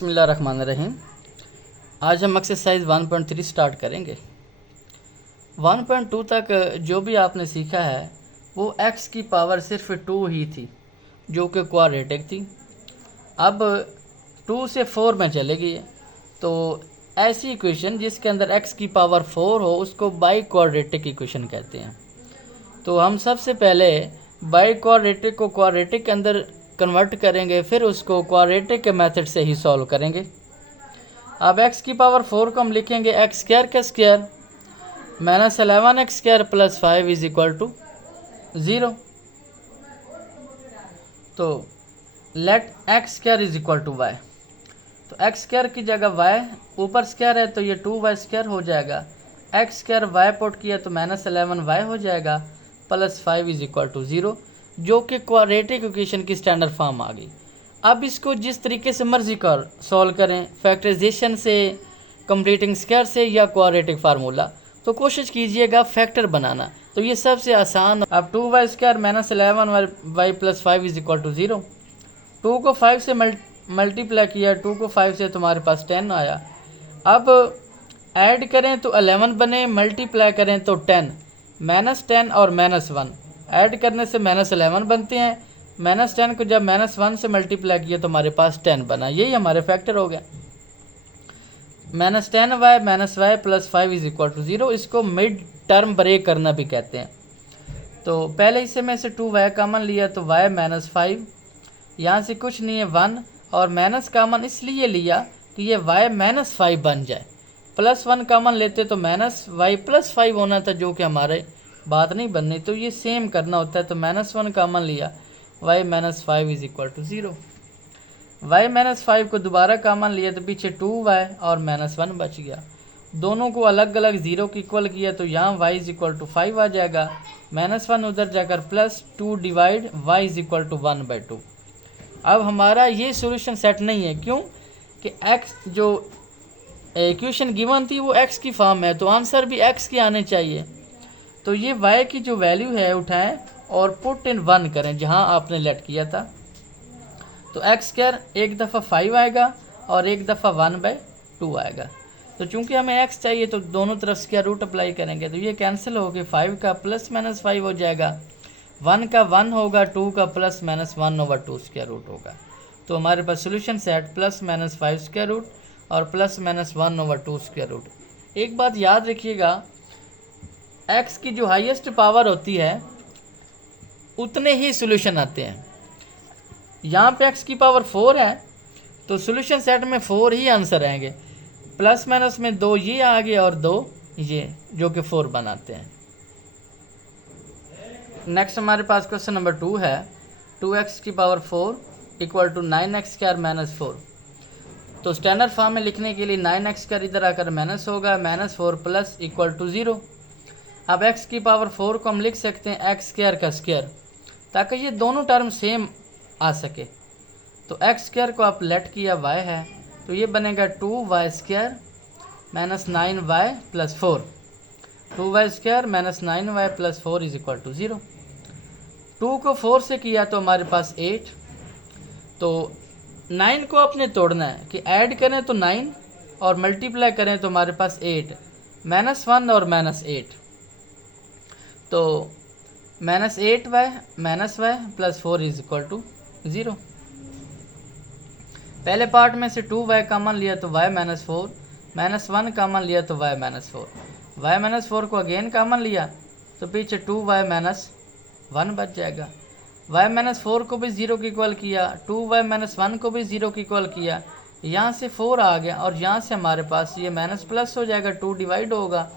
बिस्मिल्लाहिर्रहमानिर्रहीम। आज हम एक्सरसाइज 1.3 स्टार्ट करेंगे। 1.2 तक जो भी आपने सीखा है वो x की पावर सिर्फ 2 ही थी जो कि क्वाड्रेटिक थी। अब 2 से 4 में चले गई है, तो ऐसी इक्वेशन जिसके अंदर x की पावर 4 हो उसको बाई क्वाड्रेटिक इक्वेशन कहते हैं। तो हम सबसे पहले बाई क्वाड्रेटिक को क्वाड्रेटिक के अंदर कन्वर्ट करेंगे, फिर उसको क्वाड्रेटिक के मेथड से ही सॉल्व करेंगे। अब x की पावर 4 को हम लिखेंगे एक्स स्क्वायर का square minus 11x square plus 5 is equal to 0। तो let x square is equal to y. तो एक्स स्क्वायर की जगह y ऊपर स्क्वायर है तो ये 2y स्क्वायर हो जाएगा। एक्स स्क्वायर y पुट किया तो माइनस 11y हो जाएगा प्लस 5 इज इक्वल टू 0, जो कि क्वाड्रेटिक इक्वेशन की स्टैंडर्ड फॉर्म आ गई। अब इसको जिस तरीके से मर्जी कर सॉल्व करें, फैक्टराइजेशन से, कंप्लीटिंग स्क्वायर से या क्वाड्रेटिक फार्मूला, तो कोशिश कीजिएगा फैक्टर बनाना, तो ये सबसे आसान। अब 2y square minus 11y plus 5 is equal to 0। 2 को 5 से मल्टीप्लाई किया, 2 को 5 से तुम्हारे पास 10 आया। अब ऐड करें तो 11 बने, मल्टीप्लाई करें तो 10, माइनस 10 और माइनस 1 ऐड करने से माइनस 11 बनते हैं। माइनस 10 को जब माइनस 1 से मल्टीप्लाई किया तो हमारे पास 10 बना, यही हमारे फैक्टर हो गया। Minus 10y minus y plus 5 is equal to 0। इसको मिड टर्म ब्रेक करना भी कहते हैं। तो पहले हिस्से में से 2y कॉमन लिया तो y माइनस 5, यहाँ से कुछ नहीं है 1, और माइनस कॉमन इसलिए लिया कि ये y माइनस 5 बन जाए। प्लस 1 कॉमन लेते तो माइनस y प्लस 5 होना था, जो कि हमारे बात नहीं बननी, तो ये सेम करना होता है। तो माइनस 1 कॉमन लिया, y minus 5 is equal to 0। y minus 5 को दोबारा कॉमन लिया तो पीछे 2y और माइनस 1 बच गया। दोनों को अलग अलग 0 की इक्वल किया तो यहाँ y इज इक्वल टू 5 आ जाएगा। माइनस 1 उधर जाकर plus 2 divide y is equal to 1/2। अब हमारा ये सॉल्यूशन सेट नहीं है, क्यों कि x जो इक्वेशन गिवन थी वो x की फॉर्म है, तो आंसर भी x के आने चाहिए। तो ये y की जो वैल्यू है उठाएं और पुट इन 1 करें जहां आपने लेट किया था। तो एक्स स्क्वायर एक दफ़ा 5 आएगा और एक दफ़ा 1/2 आएगा। तो चूंकि हमें x चाहिए तो दोनों तरफ स्क्वायर रूट अप्लाई करेंगे, तो ये कैंसिल हो गए। 5 का प्लस माइनस 5 हो जाएगा, 1 का 1 होगा, 2 का प्लस माइनस 1/2 स्क्वायर रूट होगा। तो हमारे पास solution set plus minus 5 square root और प्लस माइनस 1/2 स्क्वायर रूट। एक बात याद रखिएगा, x की जो हाईएस्ट पावर होती है उतने ही सोल्यूशन आते हैं। यहाँ पे x की पावर 4 है तो सोल्यूशन सेट में 4 ही आंसर आएंगे। प्लस माइनस में 2 ये आ गए और 2 ये, जो कि 4 बनाते हैं। नेक्स्ट हमारे पास क्वेश्चन नंबर 2 है। 2x की पावर 4 इक्वल टू 9x स्क्वायर माइनस 4। तो स्टैंडर्ड फॉर्म में लिखने के लिए 9x स्क्वायर इधर आकर माइनस होगा, माइनस 4 प्लस इक्वल टू 0। अब x की पावर 4 को हम लिख सकते हैं एक्स स्क्वायर का स्क्वायर, ताकि ये दोनों टर्म सेम आ सके। तो एक्स स्क्वायर को आप लेट किया y है, तो ये बनेगा 2y square minus 9y plus 4। 2y square minus 9y plus 4 is equal to 0। 2 को 4 से किया तो हमारे पास 8। तो 9 को अपने तोड़ना है कि ऐड करें तो 9 और मल्टीप्लाई करें तो हमारे पास 8, माइनस 1 और माइनस 8। तो minus 8y minus y plus 4 is equal to 0। पहले पार्ट में से 2y कॉमन लिया तो y माइनस 4, माइनस 1 कॉमन लिया तो y माइनस 4, y माइनस 4 को अगेन कॉमन लिया तो पीछे 2y माइनस 1 बच जाएगा। y माइनस 4 को भी 0 की इक्वल किया, 2y माइनस 1 को भी 0 की इक्वल किया, यहाँ से 4 आ गया और यहाँ से हमारे पास ये माइनस प्लस हो जाएगा, 2 डिवाइड होगा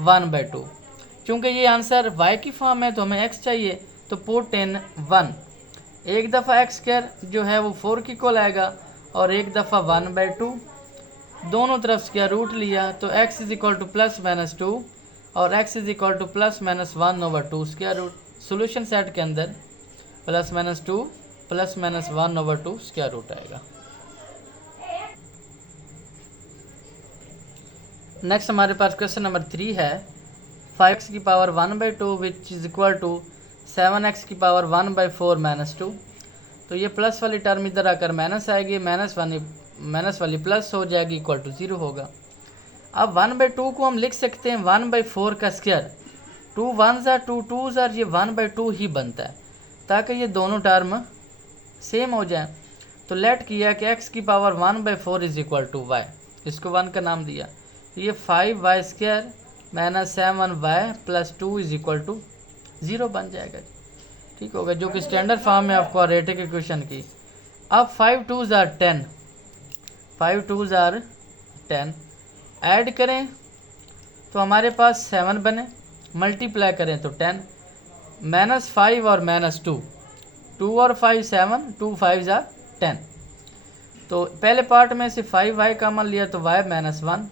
1/2। क्योंकि ये आंसर y की फॉर्म है तो हमें x चाहिए, तो पुट इन 1। एक दफ़ा एक्स स्क्वायर जो है वो 4 की इक्वल आएगा और एक दफ़ा 1/2। दोनों तरफ स्क्वायर रूट लिया तो x is equal to plus minus 2 और x is equal to plus minus 1/2 square root. Solution set के अंदर plus minus 2 plus minus 1/2 square root आएगा। नेक्स्ट हमारे पास क्वेश्चन नंबर 3 है। 5x की power 1/2 which is equal to 7x की power 1/4 minus 2। तो ये प्लस वाली टर्म इधर आकर माइनस आएगी, माइनस 1 माइनस वाली प्लस हो जाएगी, इक्वल टू 0 होगा। अब 1/2 को हम लिख सकते हैं 1/4 का square. 2 1s are 2 2s are, ये 1/2 ही बनता है ताकि ये दोनों टर्म सेम हो जाए। तो लेट किया कि x की power 1/4 is equal to y, इसको 1 का नाम दिया। ये 5y² minus 7y plus 2 is equal to 0 बन जाएगा। ठीक होगा, जो कि स्टैंडर्ड फॉर्म में आपको क्वाड्रेटिक इक्वेशन की। अब 5 2s are 10, 5 2s are 10 add करें तो हमारे पास 7 बने, मल्टीप्लाई करें तो 10, -5 और -2, 2 और 5 7, 2 5s are 10। तो पहले पार्ट में से 5y कॉमन लिया तो y -1,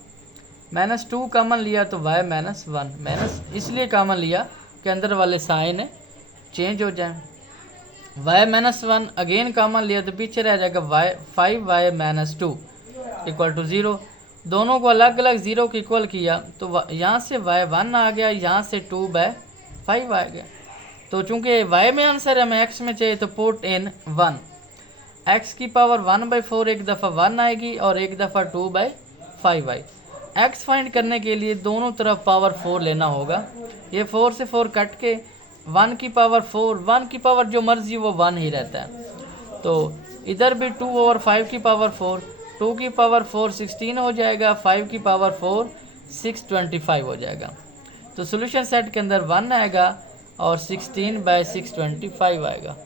-2 कॉमन लिया तो y -1, माइनस इसलिए कॉमन लिया कि अंदर वाले साइन चेंज हो जाए। y -1 अगेन कॉमन लिया तो पीछे रह जाएगा y 5y -2 इक्वल टू 0। दोनों को अलग अलग 0 के इक्वल किया तो यहाँ से y 1 आ गया, यहाँ से 2/5 आ गया। तो चूंकि y में आंसर है, हमें x में चाहिए, तो पुट इन 1। x की पावर 1/4 एक दफ़ा 1 आएगी और एक दफ़ा 2/5 आएगी। x फाइंड करने के लिए दोनों तरफ पावर 4 लेना होगा। ये 4 से 4 कट के 1 की पावर 4, 1 की पावर जो मर्जी वो 1 ही रहता है। तो इधर भी 2/5 की पावर 4, 2 की पावर 4 16 हो जाएगा, 5 की पावर 4 625 हो जाएगा। तो सॉल्यूशन सेट के अंदर 1 आएगा और 16/625 आएगा।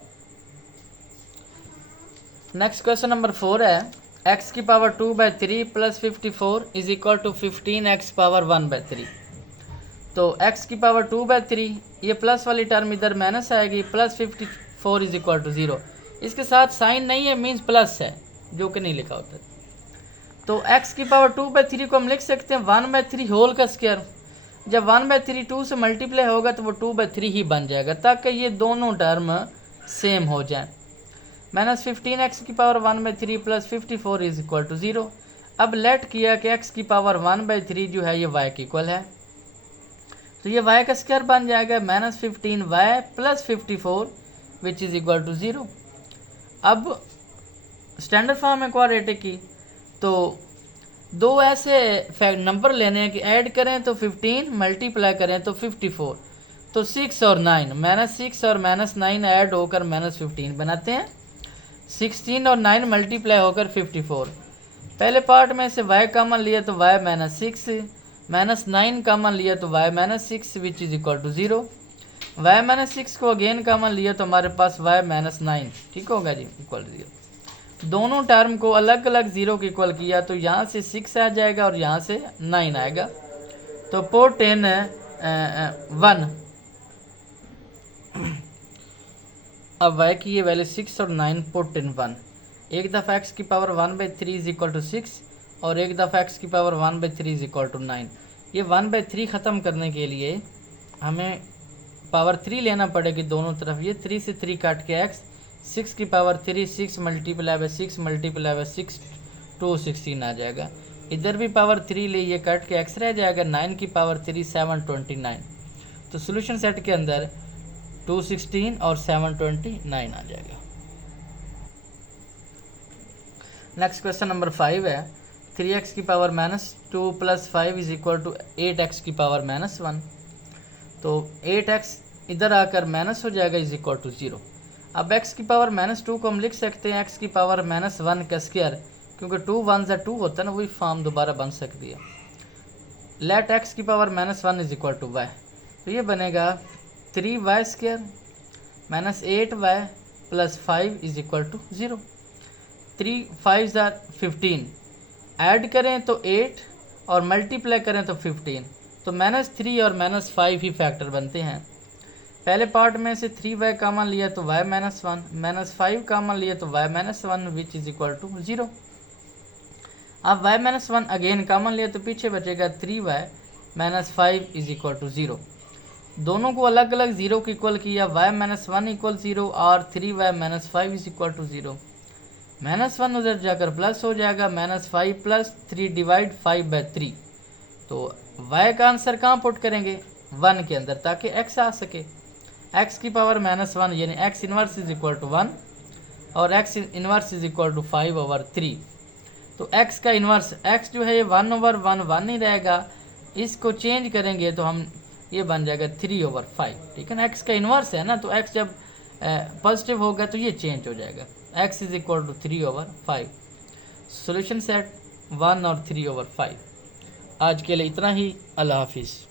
नेक्स्ट क्वेश्चन नंबर 4 है, x की power 2/3 plus 54 is equal to 15x power 1/3। तो x की पावर 2/3, ये प्लस वाली टर्म इधर माइनस आएगी, प्लस 54 इज इक्वल टू 0। इसके साथ साइन नहीं है, मीन्स प्लस है, जो कि नहीं लिखा होता। तो x की पावर 2/3 को हम लिख सकते हैं 1/3 होल का स्क्वायर। जब 1/3 2 से मल्टीप्लाई होगा तो वो 2/3 ही बन जाएगा, ताकि ये दोनों टर्म सेम हो जाए। -15x की power 1/3 plus 54 is equal to 0। अब लेट किया कि x की पावर 1/3 जो है ये y के इक्वल है, तो ये y का स्क्वायर बन जाएगा -15y plus 54 which is equal to 0। अब स्टैंडर्ड फॉर्म है क्वाड्रेटिक की, तो दो ऐसे नंबर लेने हैं कि ऐड करें तो 15, मल्टीप्लाई करें तो 54। तो 6 और 9, -6 और -9 ऐड होकर -15 बनाते हैं। 16 और 9 मल्टीप्लाई होकर 54। पहले पार्ट में से y कॉमन लिया तो y -6, -9 कॉमन लिया तो y -6 which is equal to 0। y -6 को अगेन कॉमन लिया तो हमारे पास y -9, ठीक होगा जी, इक्वल टू 0। दोनों टर्म को अलग अलग 0 के इक्वल किया तो यहाँ से 6 आ जाएगा और यहाँ से 9 आएगा। तो पुट इन 1। अब y की ये वैल्यू 6 और 9 पुट इन 1। एक दफ़ा x की पावर 1/3 इज इक्वल टू 6 और एक दफ़ा x की पावर 1/3 इज इक्वल टू 9। ये 1/3 ख़त्म करने के लिए हमें पावर 3 लेना पड़ेगी दोनों तरफ। ये 3 से 3 काट के x, 6 की power 3 6 multiply by 6 multiply by 6 216 आ जाएगा। इधर भी पावर 3 ले, ये कट के x रह जाएगा, 9 की पावर 3 729। तो सॉल्यूशन सेट के अंदर 216 और 729 आ जाएगा। नेक्स्ट क्वेश्चन नंबर 5 है, 3x की power -2 plus 5 is equal to 8x की पावर -1। तो 8x इधर आकर माइनस हो जाएगा इज इक्वल टू 0। अब x की पावर -2 को हम लिख सकते हैं x की पावर -1 का स्क्वायर, क्योंकि 2 1 2 होता है ना, वही फॉर्म दोबारा बन सकती है। लेट x की power -1 is equal to y। तो ये बनेगा 3y² -8y plus 5 is equal to 0। 3 5 15, add करें तो 8 और मल्टीप्लाई करें तो 15। तो -3 और -5 ही फैक्टर बनते हैं। पहले पार्ट में से 3y कॉमन लिया तो y -1, -5 कॉमन लिया तो y -1 which is equal to 0। अब y -1 अगेन कॉमन लिया तो पीछे बचेगा 3y -5 इज इक्वल टू 0। दोनों को अलग अलग 0 के इक्वल किया, y -1 इक्वल 0 और 3y -5 इज इक्वल टू 0। -1 उधर जाकर प्लस हो जाएगा, -5 प्लस 3 डिवाइड 5/3। तो y का आंसर कहाँ पुट करेंगे? 1 के अंदर, ताकि x आ सके। x की पावर -1 यानी x inverse is equal to 1 और x inverse is equal to 5/3। तो x का इन्वर्स, x जो है ये 1/1 ही रहेगा, इसको चेंज करेंगे तो हम ये बन जाएगा 3/5, ठीक है ना। x का इन्वर्स है ना, तो x जब पॉजिटिव होगा तो ये चेंज हो जाएगा, x is equal to 3/5। Solution set 1 और 3/5। आज के लिए इतना ही, अल्लाह हाफिज़।